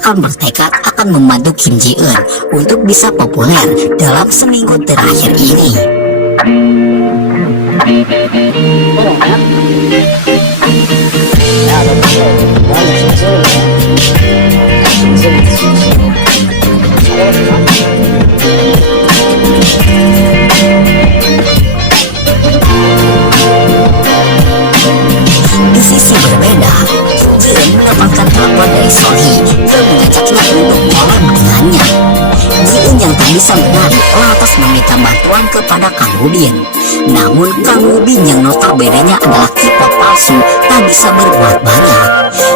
akan bertekad akan membantu Kim Ji Eun untuk bisa populer dalam seminggu terakhir ini. Di sisi berbeda, Kim Ji Eun mendapatkan telepon dari Sohee yang mengajaknya untuk collab dengannya. Ji Eun yang tak bisa menari lantas meminta bantuan kepada Kang Woo-bin. Namun Kang Woo-bin yang notabene-nya adalah K-pop palsu tak bisa berbuat banyak.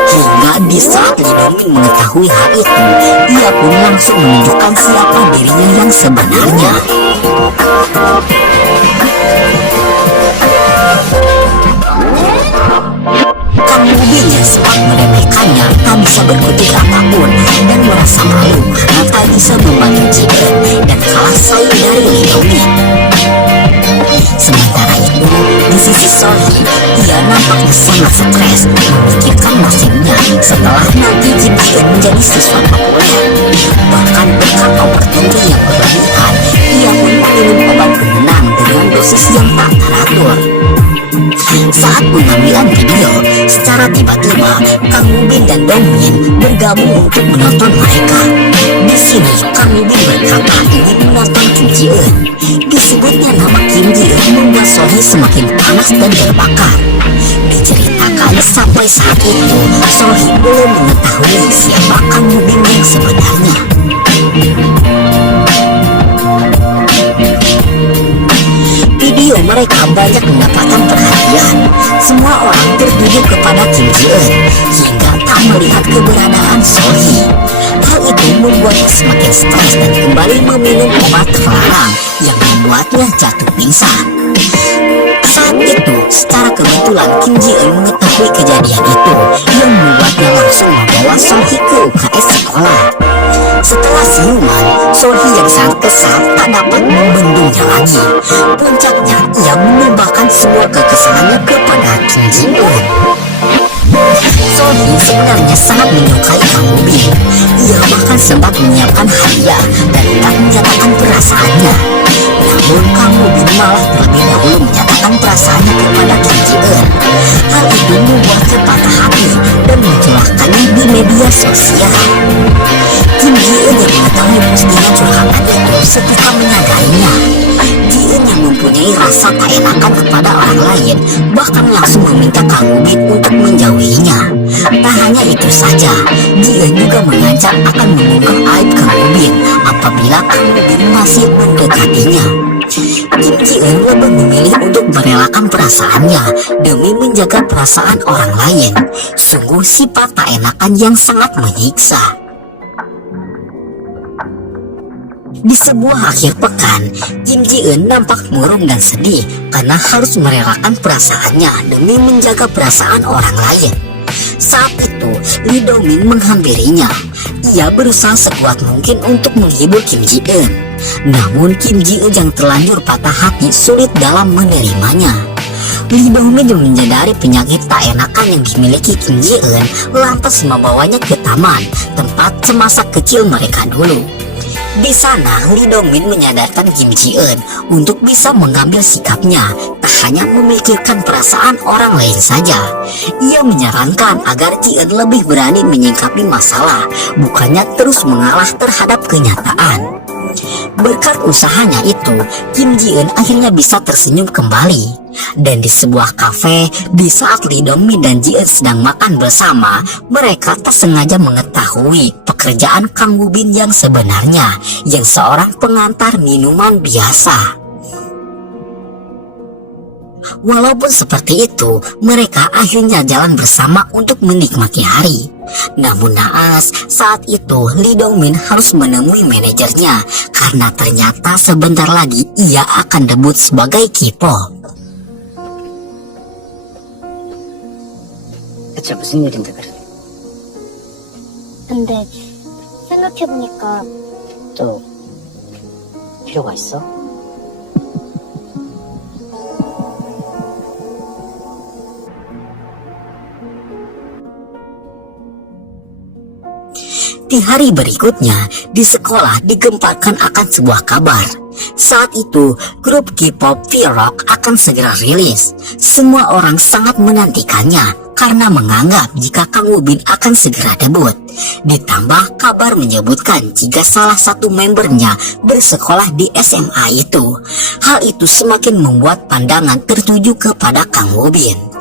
Hingga di saat Lee Dong-min mengetahui hal itu, ia pun langsung menunjukkan siapa dirinya yang sebenarnya. Kang Woo-bin yang sempat meremehkannya tak bisa berkutik apapun dan merasa malu karena tak bisa membantu Ji Eun dan kalah saing dari Lee Dong-min. Sementara itu, di sisi Sohee, ia nampaknya sangat stres memikirkan nasibnya setelah nanti Kim Ji Eun menjadi siswa populer. Bahkan berkat opportunity yang berlebihan, ia pun meminum obat penenang dengan dosis yang tak teratur. Saat pengambilan video, secara tiba-tiba Kang Woo-bin dan Dong-min bergabung untuk menonton mereka. Di sini Kang Woo-bin berkata ingin menonton Kim Ji Eun. Disebutnya nama Kim Ji Eun membuat Sohee semakin panas dan terbakar. Diceritakan sampai saat itu Sohee belum mengetahui siapa Kang Woo-bin yang sebenarnya. Video mereka banyak mendapatkan perhatian. Semua orang tertuju kepada Kim Ji Eun hingga tak melihat keberadaan Sohee. Hal itu membuatnya semakin stres dan kembali meminum obat terlarang yang membuatnya jatuh pingsan. Saat itu, secara kebetulan Kim Ji Eun mengetahui kejadian itu yang membuatnya langsung membawa Sohee ke UKS sekolah. Setelah siuman, Sohee yang sangat kesal tak dapat membendungnya lagi. Puncaknya, ia menumpahkan semua kekesalannya kepada Kim Ji Eun. Sohee sebenarnya sangat menyukai Kang Woo-bin. Ia bahkan sempat menyiapkan hadiah dan tak menyatakan perasaannya. Namun Kang Woo-bin malah terlebih dahulu menyatakan perasaannya kepada Kim Ji Eun. Hal itu membuatnya patah hati dan mencurahkannya di media sosial. Kim Ji Eun yang mengetahui postingan curhatan itu seketika menyadarinya. Ji Eun yang mempunyai rasa tak enakan kepada orang lain bahkan langsung meminta Kang Woo-bin untuk menjauhinya. Tak hanya itu saja, Ji Eun juga mengancam akan membongkar aib Kang Woo-bin apabila Kang Woo-bin masih mendekatinya. Kim Ji Eun lebih memilih untuk merelakan perasaannya demi menjaga perasaan orang lain. Sungguh sifat tak enakan yang sangat menyiksa. Di sebuah akhir pekan, Kim Ji Eun nampak murung dan sedih karena harus merelakan perasaannya demi menjaga perasaan orang lain. Saat itu, Lee Dong-min menghampirinya. Ia berusaha sekuat mungkin untuk menghibur Kim Ji Eun. Namun Kim Ji Eun yang terlanjur patah hati sulit dalam menerimanya. Lee Dong-min yang menyadari penyakit tak enakan yang dimiliki Kim Ji Eun lantas membawanya ke taman, tempat semasa kecil mereka dulu. Di sana, Lee Dong-min menyadarkan Kim Ji Eun untuk bisa mengambil sikapnya, tak hanya memikirkan perasaan orang lain saja. Ia menyarankan agar Ji Eun lebih berani menyikapi masalah, bukannya terus mengalah terhadap kenyataan. Berkat usahanya itu, Kim Ji Eun akhirnya bisa tersenyum kembali. Dan di sebuah kafe, di saat Lee Dong-min dan Ji Eun sedang makan bersama, mereka tak sengaja mengetahui pekerjaan Kang Woo-bin yang sebenarnya, yang seorang pengantar minuman biasa. Walaupun seperti itu, mereka akhirnya jalan bersama untuk menikmati hari. Namun naas, saat itu Lee Dong-min harus menemui manajernya karena ternyata sebentar lagi ia akan debut sebagai K-pop. 대체 무슨 일인데 그래? 근데 생각해보니까 또 필요가 있어? Di hari berikutnya, di sekolah digemparkan akan sebuah kabar. Saat itu, grup K-pop V-Rock akan segera rilis. Semua orang sangat menantikannya karena menganggap jika Kang Woo-bin akan segera debut. Ditambah kabar menyebutkan jika salah satu membernya bersekolah di SMA itu. Hal itu semakin membuat pandangan tertuju kepada Kang Woo-bin.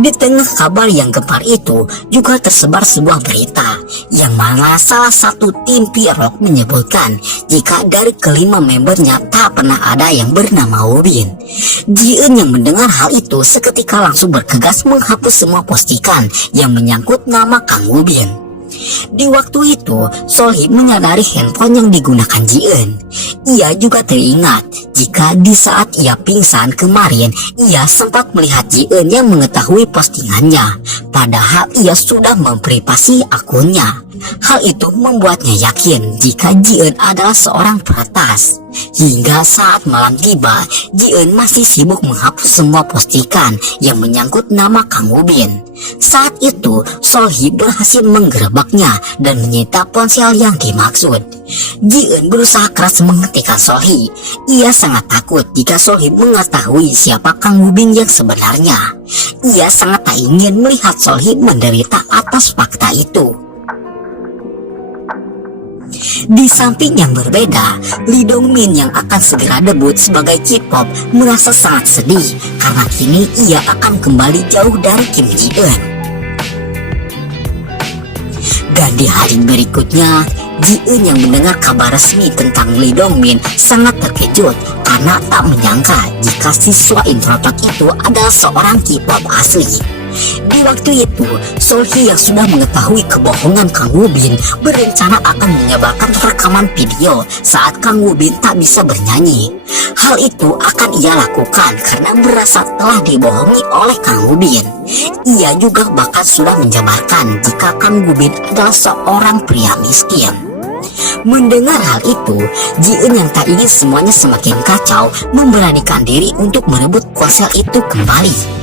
Di tengah kabar yang gempar itu juga tersebar sebuah berita yang mana salah satu tim V-Rock menyebutkan jika dari kelima membernya tak pernah ada yang bernama Woo-bin. Ji-eun yang mendengar hal itu seketika langsung bergegas menghapus semua postingan yang menyangkut nama Kang Woo-bin. Di waktu itu, Solhee menyadari handphone yang digunakan Ji-eun. Ia juga teringat jika di saat ia pingsan kemarin, ia sempat melihat Ji-eun yang mengetahui postingannya, padahal ia sudah memprivasi akunnya. Hal itu membuatnya yakin jika Ji-eun adalah seorang peretas. Hingga saat malam tiba, Ji-eun masih sibuk menghapus semua postingan yang menyangkut nama Kang Woo-bin. Saat itu, Solhee berhasil menggerebeknya dan menyita ponsel yang dimaksud. Ji-eun berusaha keras menghentikan Solhee. Ia sangat takut jika Solhee mengetahui siapa Kang Woo-bin yang sebenarnya. Ia sangat tak ingin melihat Solhee menderita atas fakta itu. Di samping yang berbeda, Lee Dong-min yang akan segera debut sebagai K-pop merasa sangat sedih karena kini ia akan kembali jauh dari Kim Ji-eun. Dan di hari berikutnya, Ji-eun yang mendengar kabar resmi tentang Lee Dong-min sangat terkejut karena tak menyangka jika siswa introvert itu adalah seorang K-pop asli. Di waktu itu, Solhee yang sudah mengetahui kebohongan Kang Woo-bin berencana akan menyebarkan rekaman video saat Kang Woo-bin tak bisa bernyanyi. Hal itu akan ia lakukan karena merasa telah dibohongi oleh Kang Woo-bin. Ia juga bahkan sudah menjabarkan jika Kang Woo-bin adalah seorang pria miskin. Mendengar hal itu, Ji-eun yang tak ingin semuanya semakin kacau memberanikan diri untuk merebut ponsel itu kembali.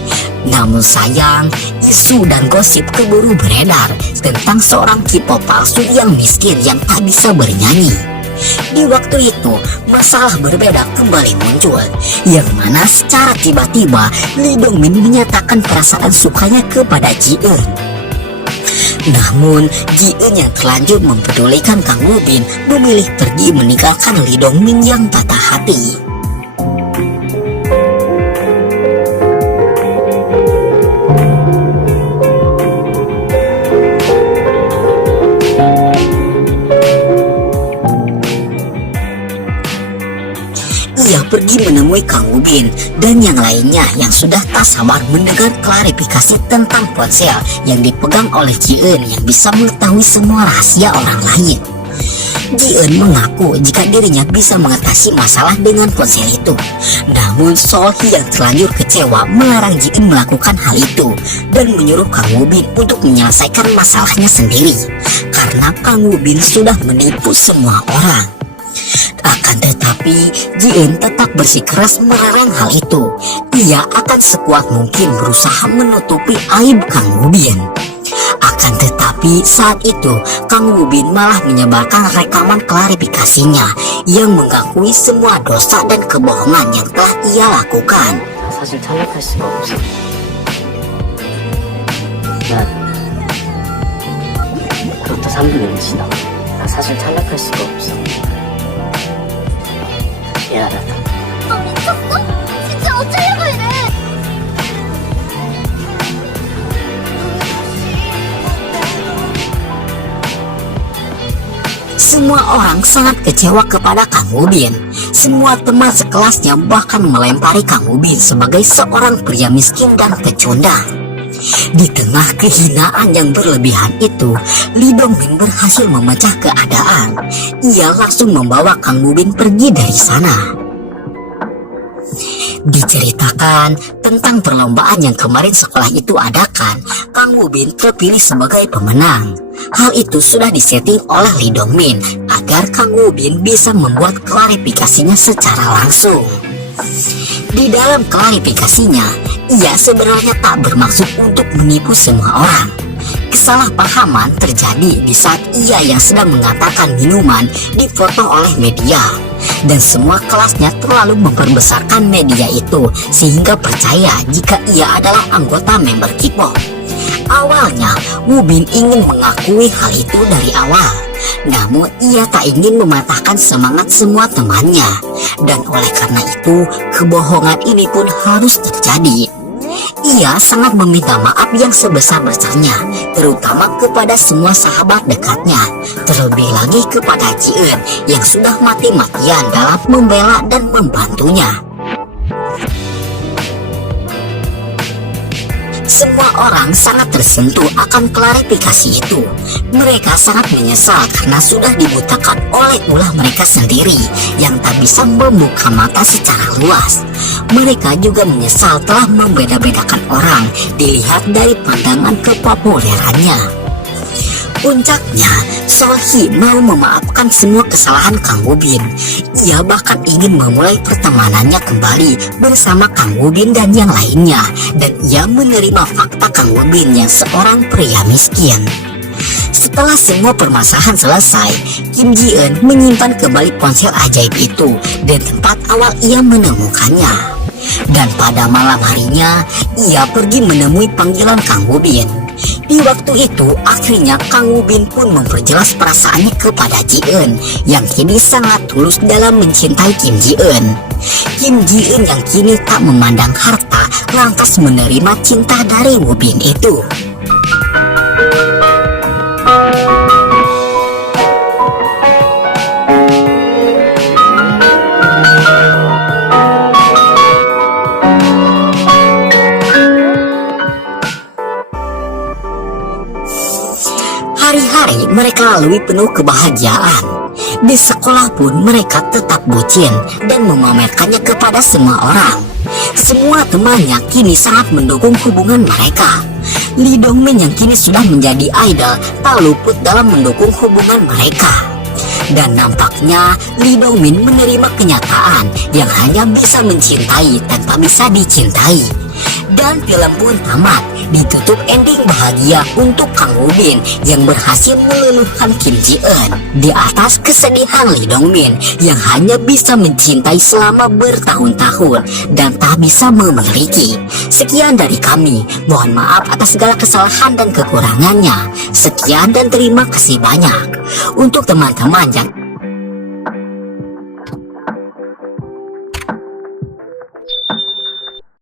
Namun sayang, isu dan gosip keburu beredar tentang seorang K-pop palsu yang miskin yang tak bisa bernyanyi. Di waktu itu, masalah berbeda kembali muncul, yang mana secara tiba-tiba Lee Dong-min menyatakan perasaan sukanya kepada Ji-eun. Namun, Ji-eun yang terlanjur mempedulikan Kang Woo-bin memilih pergi meninggalkan Lee Dong-min yang patah hati. Ia pergi menemui Kang Woo-bin dan yang lainnya yang sudah tak sabar mendengar klarifikasi tentang ponsel yang dipegang oleh Ji-eun yang bisa mengetahui semua rahasia orang lain. Ji-eun mengaku jika dirinya bisa mengatasi masalah dengan ponsel itu. Namun Solhee yang terlanjur kecewa melarang Ji-eun melakukan hal itu dan menyuruh Kang Woo-bin untuk menyelesaikan masalahnya sendiri karena Kang Woo-bin sudah menipu semua orang. Akan tetapi, Ji-eun tetap bersikeras melarang hal itu. Ia akan sekuat mungkin berusaha menutupi aib Kang Woo-bin. Akan tetapi saat itu, Kang Woo-bin malah menyebarkan rekaman klarifikasinya yang mengakui semua dosa dan kebohongan yang telah ia lakukan. 사실 탈락할 수가 없어. 나 그것도 3분의 1이다. 나 사실 탈락할 수가 없어. 미안하다. 너 미쳤어? 진짜 어쩌려고 이래? Semua orang sangat kecewa kepada Kang Woo-bin. Semua teman sekelasnya bahkan melempari Kang Woo-bin sebagai seorang pria miskin dan pecundang. Di tengah kehinaan yang berlebihan itu, Lee Dong-min berhasil memecah keadaan. Ia langsung membawa Kang Woo-bin pergi dari sana. Diceritakan tentang perlombaan yang kemarin sekolah itu adakan, Kang Woo-bin terpilih sebagai pemenang. Hal itu sudah disetting oleh Lee Dong-min agar Kang Woo-bin bisa membuat klarifikasinya secara langsung. Di dalam klarifikasinya, ia sebenarnya tak bermaksud untuk menipu semua orang. Kesalahpahaman terjadi di saat ia yang sedang mengatakan minuman difoto oleh media. Dan semua kelasnya terlalu memperbesarkan media itu sehingga percaya jika ia adalah anggota member K-pop. Awalnya, Woo-bin ingin mengakui hal itu dari awal. Namun ia tak ingin mematahkan semangat semua temannya. Dan oleh karena itu, kebohongan ini pun harus terjadi. Ia sangat meminta maaf yang sebesar-besarnya, terutama kepada semua sahabat dekatnya, terlebih lagi kepada Ji-eun yang sudah mati-matian dalam membela dan membantunya. Semua orang sangat tersentuh akan klarifikasi itu. Mereka sangat menyesal karena sudah dibutakan oleh ulah mereka sendiri yang tak bisa membuka mata secara luas. Mereka juga menyesal telah membeda-bedakan orang dilihat dari pandangan kepopulerannya. Puncaknya, Sol-hee mau memaafkan semua kesalahan Kang Woo-bin. Ia bahkan ingin memulai pertemanannya kembali bersama Kang Woo-bin dan yang lainnya. Dan ia menerima fakta Kang Woo-bin yang seorang pria miskin. Setelah semua permasalahan selesai, Kim Ji-eun menyimpan kembali ponsel ajaib itu dan tempat awal ia menemukannya. Dan pada malam harinya, ia pergi menemui panggilan Kang Woo-bin. Di waktu itu, akhirnya Kang Woo-bin pun memperjelas perasaannya kepada Ji-eun yang kini sangat tulus dalam mencintai Kim Ji-eun. Kim Ji-eun yang kini tak memandang harta lantas menerima cinta dari Woo-bin itu. Hari-hari mereka lalui penuh kebahagiaan. Di sekolah pun mereka tetap bucin dan memamerkannya kepada semua orang. Semua temannya kini sangat mendukung hubungan mereka. Lee Dong-min yang kini sudah menjadi idol tak luput dalam mendukung hubungan mereka. Dan nampaknya Lee Dong-min menerima kenyataan yang hanya bisa mencintai tanpa bisa dicintai. Dan film pun tamat, ditutup ending bahagia untuk Kang Woo-bin yang berhasil meluluhkan Kim Ji-eun di atas kesedihan Lee Dong-min yang hanya bisa mencintai selama bertahun-tahun dan tak bisa memiliki. Sekian dari kami, mohon maaf atas segala kesalahan dan kekurangannya. Sekian dan terima kasih banyak. Untuk teman-teman yang